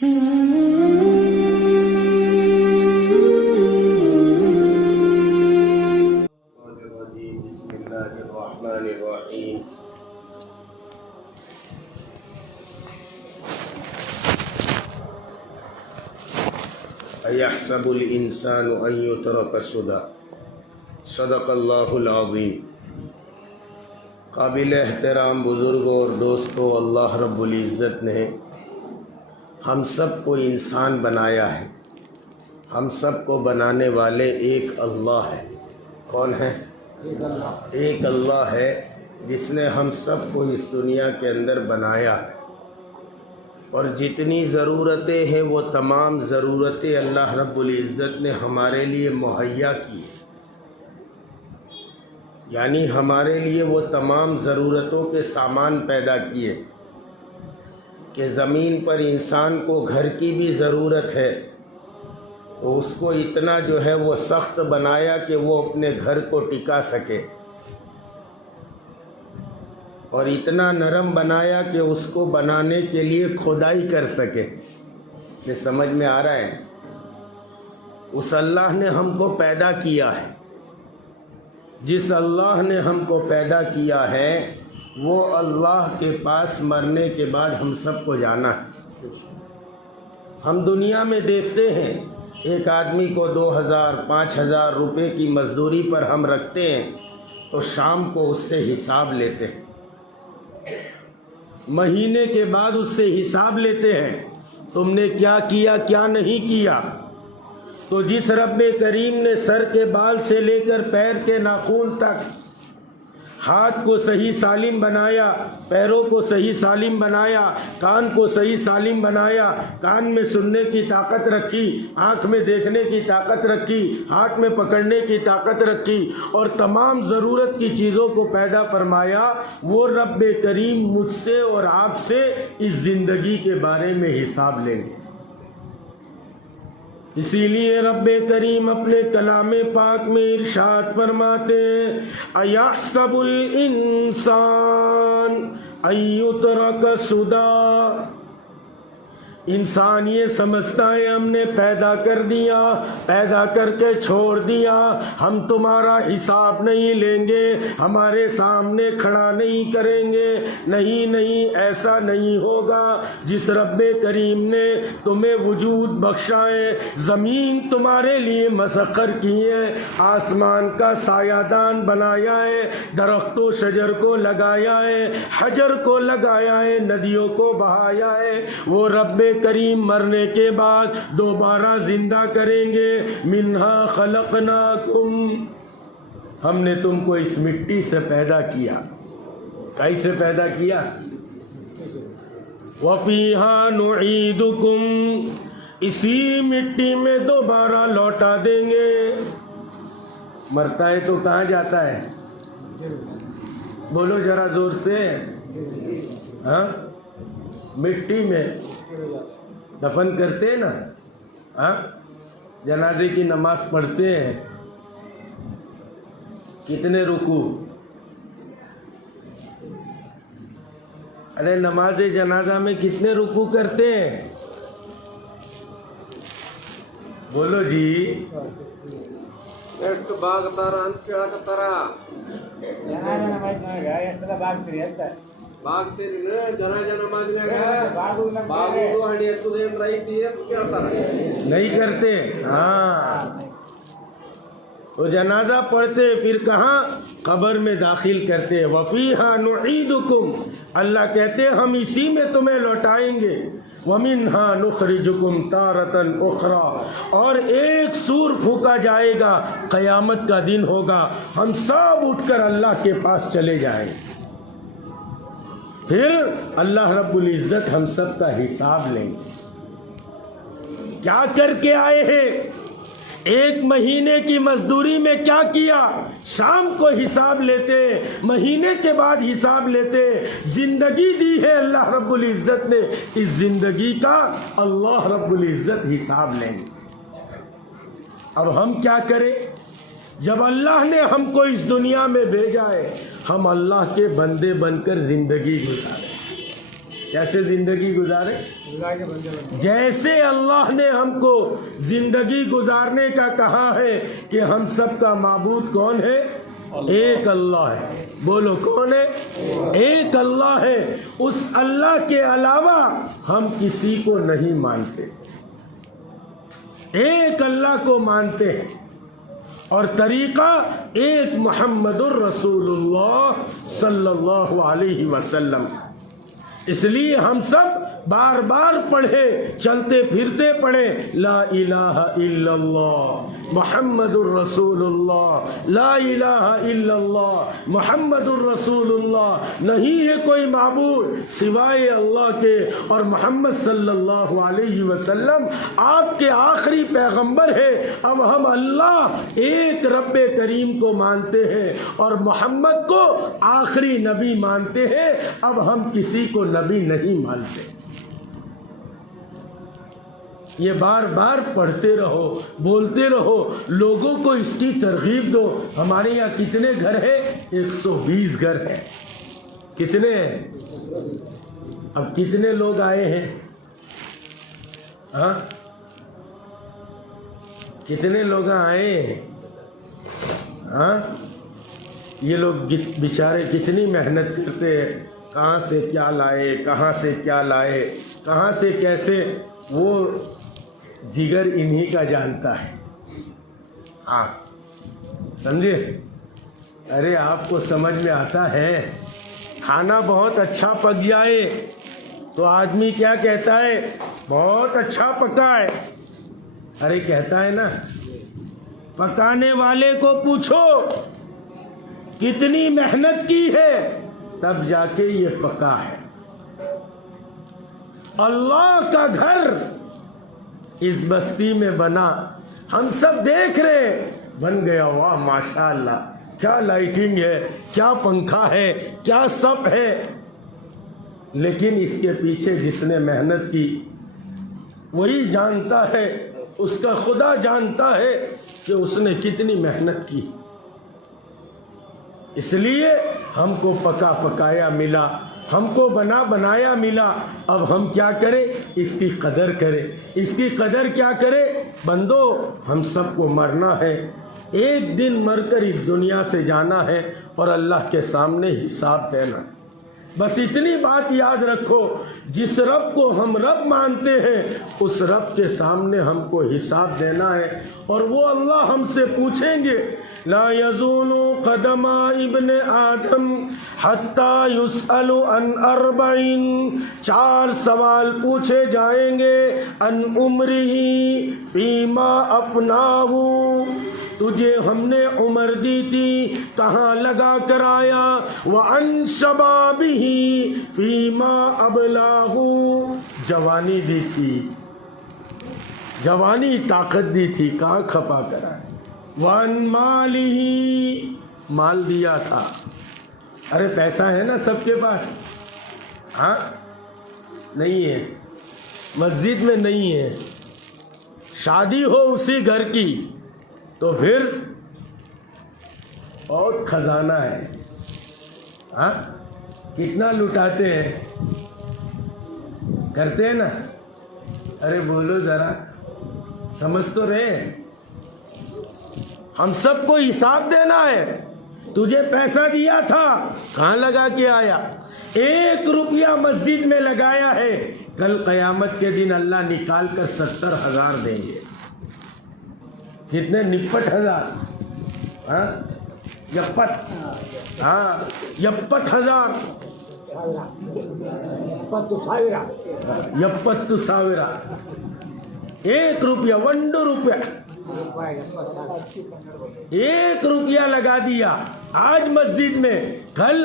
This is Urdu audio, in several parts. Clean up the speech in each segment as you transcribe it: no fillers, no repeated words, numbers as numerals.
بسم اللہ الرحمن الرحیم ایحسب الانسان ان یترک سدی صدق اللہ العظیم۔ قابل احترام بزرگوں اور دوستوں، اللہ رب العزت نے ہم سب کو انسان بنایا ہے۔ ہم سب کو بنانے والے ایک اللہ ہے۔ کون ہے؟ ایک اللہ ہے جس نے ہم سب کو اس دنیا کے اندر بنایا ہے، اور جتنی ضرورتیں ہیں وہ تمام ضرورتیں اللہ رب العزت نے ہمارے لیے مہیا کی، یعنی ہمارے لیے وہ تمام ضرورتوں کے سامان پیدا کیے کہ زمین پر انسان کو گھر کی بھی ضرورت ہے، تو اس کو اتنا جو ہے وہ سخت بنایا کہ وہ اپنے گھر کو ٹکا سکے، اور اتنا نرم بنایا کہ اس کو بنانے کے لیے کھدائی کر سکے۔ یہ سمجھ میں آ رہا ہے؟ اس اللہ نے ہم کو پیدا کیا ہے۔ جس اللہ نے ہم کو پیدا کیا ہے وہ اللہ کے پاس مرنے کے بعد ہم سب کو جانا ہے۔ ہم دنیا میں دیکھتے ہیں ایک آدمی کو 2000 5000 روپے کی مزدوری پر ہم رکھتے ہیں تو شام کو اس سے حساب لیتے ہیں، مہینے کے بعد اس سے حساب لیتے ہیں، تم نے کیا کیا کیا نہیں کیا۔ تو جس رب کریم نے سر کے بال سے لے کر پیر کے ناخن تک ہاتھ کو صحیح سالم بنایا، پیروں کو صحیح سالم بنایا، کان کو صحیح سالم بنایا، کان میں سننے کی طاقت رکھی، آنکھ میں دیکھنے کی طاقت رکھی، ہاتھ میں پکڑنے کی طاقت رکھی، اور تمام ضرورت کی چیزوں کو پیدا فرمایا، وہ رب کریم مجھ سے اور آپ سے اس زندگی کے بارے میں حساب لیں گے۔ اسی لیے رب کریم اپنے کلام پاک میں ارشاد فرماتے ہیں، ایحسب الانسان ان یترک سدی۔ انسان یہ سمجھتا ہے ہم نے پیدا کر دیا، پیدا کر کے چھوڑ دیا، ہم تمہارا حساب نہیں لیں گے، ہمارے سامنے کھڑا نہیں کریں گے۔ نہیں نہیں، ایسا نہیں ہوگا۔ جس رب کریم نے تمہیں وجود بخشا ہے، زمین تمہارے لیے مسخر کی ہے، آسمان کا سایہ دان بنایا ہے، درخت و شجر کو لگایا ہے، حجر کو لگایا ہے، ندیوں کو بہایا ہے، وہ رب کریم مرنے کے بعد دوبارہ زندہ کریں گے۔ منہا خلقناکم، ہم نے تم کو اس مٹی سے پیدا کیا۔ کیسے پیدا کیا؟ وفیہا نعیدکم، اسی مٹی میں دوبارہ لوٹا دیں گے۔ مرتا ہے تو کہاں جاتا ہے؟ بولو ذرا زور سے، ہاں؟ مٹی میں دفن کرتے ہیں نا، ہاں؟ جنازے کی نماز پڑھتے ہیں، کتنے رکوع؟ ارے نماز جنازہ میں کتنے رکوع کرتے ہیں؟ بولو جی۔ نہیں کرتے، ہاں۔ تو جنازہ پڑھتے پھر کہاں؟ قبر میں داخل کرتے۔ وفیہا نعیدکم، اللہ کہتے ہیں ہم اسی میں تمہیں لوٹائیں گے۔ ومنہا نخرجکم تارۃ اخری، اور ایک سور پھونکا جائے گا، قیامت کا دن ہوگا، ہم سب اٹھ کر اللہ کے پاس چلے جائیں گے۔ پھر اللہ رب العزت ہم سب کا حساب لیں گے۔ کیا کر کے آئے ہیں؟ ایک مہینے کی مزدوری میں کیا کیا؟ شام کو حساب لیتے، مہینے کے بعد حساب لیتے۔ زندگی دی ہے اللہ رب العزت نے، اس زندگی کا اللہ رب العزت حساب لیں گے۔ اب ہم کیا کریں؟ جب اللہ نے ہم کو اس دنیا میں بھیجا ہے، ہم اللہ کے بندے بن کر زندگی گزاریں۔ کیسے زندگی گزارے؟ جیسے اللہ نے ہم کو زندگی گزارنے کا کہا ہے کہ ہم سب کا معبود کون ہے؟ ایک اللہ ہے. بولو کون ہے؟ ایک اللہ ہے. اس اللہ کے علاوہ ہم کسی کو نہیں مانتے، ایک اللہ کو مانتے ہیں. اور طریقہ ایک محمد الرسول اللہ صلی اللہ علیہ وسلم. اس لیے ہم سب بار بار پڑھے، چلتے پھرتے پڑھے، لا الہ الا اللہ محمد الرسول اللہ، لا الہ الا اللہ محمد الرسول اللہ. نہیں ہے کوئی معبود سوائے اللہ کے، اور محمد صلی اللہ علیہ وسلم آپ کے آخری پیغمبر ہے. اب ہم اللہ ایک رب کریم کو مانتے ہیں اور محمد کو آخری نبی مانتے ہیں. اب ہم کسی کو نبی نہیں مانتے. یہ بار بار پڑھتے رہو، بولتے رہو، لوگوں کو اس کی ترغیب دو. ہمارے یہاں کتنے گھر ہیں؟ 120 گھر ہیں. کتنے ہیں؟ اب کتنے لوگ آئے ہیں؟ ہاں کتنے لوگ آئے ہیں؟ ہاں یہ لوگ بیچارے کتنی محنت کرتے ہیں، کہاں سے کیا لائے، کہاں سے کیا لائے، کہاں سے کیسے، وہ جگر انہی کا جانتا ہے. ہاں سمجھے؟ ارے آپ کو سمجھ میں آتا ہے، کھانا بہت اچھا پک جائے تو آدمی کیا کہتا ہے؟ بہت اچھا پکا ہے. ارے کہتا ہے نا، پکانے والے کو پوچھو کتنی محنت کی ہے، تب جا کے یہ پکا ہے. اللہ کا گھر اس بستی میں بنا، ہم سب دیکھ رہے، بن گیا. واہ ماشاء اللہ، کیا لائٹنگ ہے، کیا پنکھا ہے، کیا سب ہے. لیکن اس کے پیچھے جس نے محنت کی وہی جانتا ہے، اس کا خدا جانتا ہے کہ اس نے کتنی محنت کی. اس لیے ہم کو پکا پکایا ملا، ہم کو بنا بنایا ملا. اب ہم کیا کریں؟ اس کی قدر کریں. اس کی قدر کیا کریں؟ بندو ہم سب کو مرنا ہے، ایک دن مر کر اس دنیا سے جانا ہے اور اللہ کے سامنے حساب دینا. بس اتنی بات یاد رکھو، جس رب کو ہم رب مانتے ہیں اس رب کے سامنے ہم کو حساب دینا ہے، اور وہ اللہ ہم سے پوچھیں گے. لا یزول قدم ابن آدم حتی یسأل عن 40، 4 سوال پوچھے جائیں گے. عن عمرہ فیما افناہ، تجھے ہم نے عمر دی تھی کہاں لگا کر آیا. وعن شبابہ فیما ابلاہ، جوانی دی تھی، جوانی طاقت دی تھی، کہاں کھپا کر آیا. وعن مالہ، مال دیا تھا. ارے پیسہ ہے نا سب کے پاس؟ ہاں نہیں ہے، مسجد میں نہیں ہے. شادی ہو اسی گھر کی تو پھر اور خزانہ ہے. ہاں کتنا لٹاتے ہیں، کرتے ہیں نا. ارے بولو ذرا، سمجھ تو رہے. ہم سب کو حساب دینا ہے. تجھے پیسہ دیا تھا کہاں لگا کے آیا؟ 1 روپیہ مسجد میں لگایا ہے، کل قیامت کے دن اللہ نکال کر 70,000 دیں گے. کتنے؟ 69,000. ہاں 70، ہاں 70,000، 70,000. 1 روپیہ، 1 روپیہ، 1 روپیہ لگا دیا آج مسجد میں، کل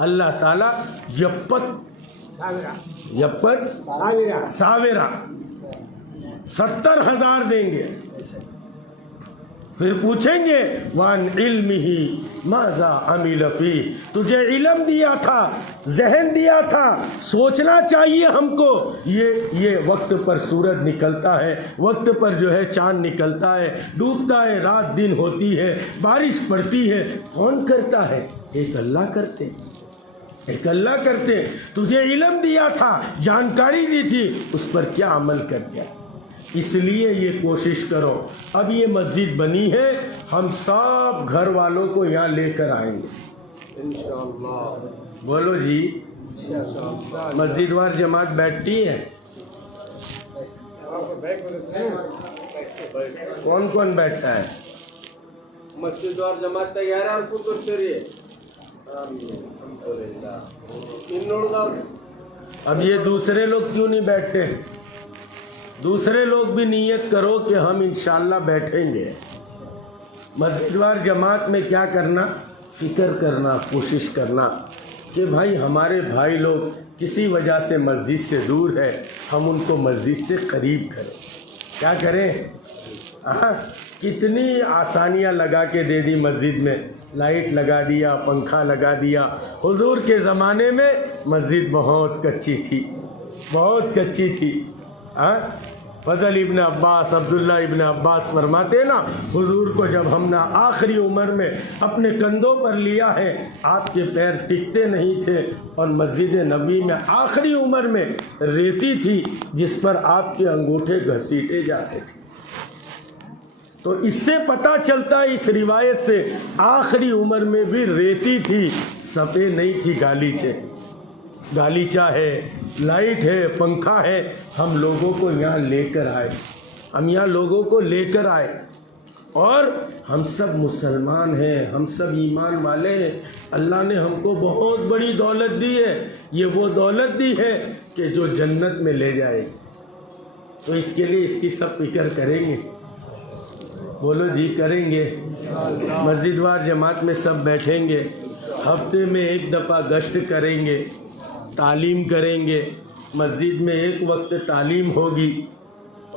اللہ تعالیٰ 70,000 دیں گے. پھر پوچھیں گے وان علمہ ماذا عمل فیہ، تجھے علم دیا تھا، ذہن دیا تھا، سوچنا چاہیے ہم کو. یہ وقت پر سورج نکلتا ہے، وقت پر جو ہے چاند نکلتا ہے، ڈوبتا ہے، رات دن ہوتی ہے، بارش پڑتی ہے، کون کرتا ہے؟ ایک اللہ کرتے، ایک اللہ کرتے. تجھے علم دیا تھا, جانکاری دی تھی, اس پر کیا عمل کر دیا. اس لیے یہ کوشش کرو. اب یہ مسجد بنی ہے, ہم سب گھر والوں کو یہاں لے کر آئیں گے انشاءاللہ. بولو جی. مسجد وار جماعت بیٹھتی ہے. کون کون بیٹھتا ہے؟ مسجد وار جماعت تیار ہے. اور خود چلیے. اب یہ دوسرے لوگ کیوں نہیں بیٹھتے؟ دوسرے لوگ بھی نیت کرو کہ ہم انشاءاللہ بیٹھیں گے. مسجد وار جماعت میں کیا کرنا؟ فکر کرنا, کوشش کرنا کہ بھائی ہمارے بھائی لوگ کسی وجہ سے مسجد سے دور ہے, ہم ان کو مسجد سے قریب کریں. کیا کریں؟ کتنی آسانیاں لگا کے دے دی مسجد میں. لائٹ لگا دیا, پنکھا لگا دیا. حضور کے زمانے میں مسجد بہت کچی تھی, بہت کچی تھی. فضل ابن عباس, عبداللہ ابن عباس فرماتے نا, حضور کو جب ہم نے آخری عمر میں اپنے کندھوں پر لیا ہے, آپ کے پیر ٹکتے نہیں تھے, اور مسجد نبوی میں آخری عمر میں ریتی تھی جس پر آپ کے انگوٹھے گھسیٹے جاتے تھے. تو اس سے پتہ چلتا ہے, اس روایت سے, آخری عمر میں بھی ریتی تھی, سپے نہیں تھی گالیچے. گالیچہ ہے, لائٹ ہے, پنکھا ہے. ہم لوگوں کو یہاں لے کر آئے, ہم یہاں لوگوں کو لے کر آئے, اور ہم سب مسلمان ہیں, ہم سب ایمان والے ہیں. اللہ نے ہم کو بہت بڑی دولت دی ہے. یہ وہ دولت دی ہے کہ جو جنت میں لے جائے. تو اس کے لیے اس کی سب فکر کریں گے. بولو جی, کریں گے. مسجد وار جماعت میں سب بیٹھیں گے, ہفتے میں ایک دفعہ گشت کریں گے, تعلیم کریں گے. مسجد میں ایک وقت تعلیم ہوگی,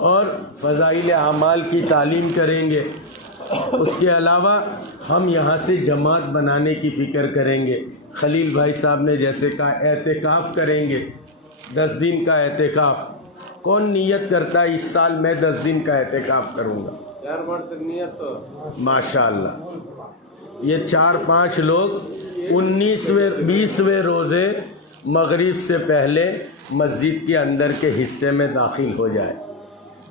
اور فضائل اعمال کی تعلیم کریں گے. اس کے علاوہ ہم یہاں سے جماعت بنانے کی فکر کریں گے. خلیل بھائی صاحب نے جیسے کہا, اعتکاف کریں گے, 10 دن کا اعتکاف. کون نیت کرتا ہے اس سال میں 10 دن کا اعتکاف کروں گا؟ ماشاءاللہ. یہ 4-5 لوگ 19ویں 20ویں روزے مغرب سے پہلے مسجد کے اندر کے حصے میں داخل ہو جائے.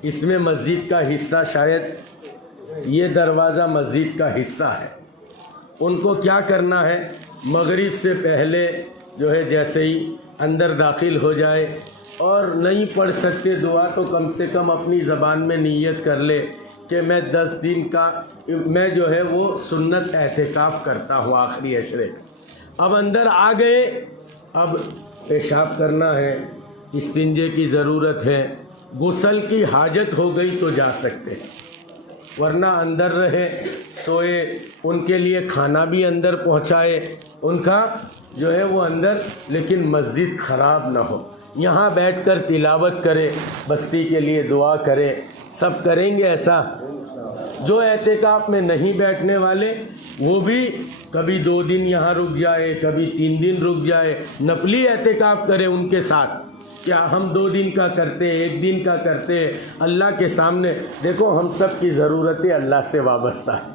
اس میں مسجد کا حصہ, شاید یہ دروازہ مسجد کا حصہ ہے. ان کو کیا کرنا ہے, مغرب سے پہلے جو ہے جیسے ہی اندر داخل ہو جائے, اور نہیں پڑھ سکتے دعا تو کم سے کم اپنی زبان میں نیت کر لے کہ میں 10 دن کا میں جو ہے وہ سنت اعتکاف کرتا ہوں آخری عشرے. اب اندر آ گئے, اب پیشاب کرنا ہے, استنجے کی ضرورت ہے, غسل کی حاجت ہو گئی تو جا سکتے ہیں, ورنہ اندر رہے, سوئے. ان کے لیے کھانا بھی اندر پہنچائے, ان کا جو ہے وہ اندر, لیکن مسجد خراب نہ ہو. یہاں بیٹھ کر تلاوت کرے, بستی کے لیے دعا کرے. سب کریں گے ایسا؟ جو اعتکاف میں نہیں بیٹھنے والے وہ بھی کبھی 2 دن یہاں رک جائے, کبھی 3 دن رک جائے, نفلی اعتکاف کرے ان کے ساتھ. کیا ہم 2 دن کا کرتے, 1 دن کا کرتے, اللہ کے سامنے دیکھو ہم سب کی ضرورتیں اللہ سے وابستہ ہے.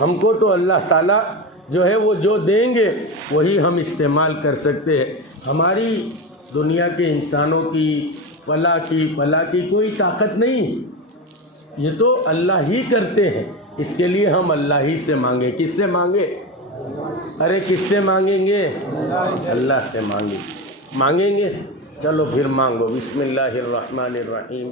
ہم کو تو اللہ تعالیٰ جو ہے وہ جو دیں گے وہی ہم استعمال کر سکتے ہیں. ہماری دنیا کے انسانوں کی فلاح کی کوئی طاقت نہیں, یہ تو اللہ ہی کرتے ہیں. اس کے لیے ہم اللہ ہی سے مانگیں. کس سے مانگے؟ ارے کس سے مانگیں گے؟ اللہ سے مانگیں گے. چلو پھر مانگو. بسم اللہ الرحمن الرحیم.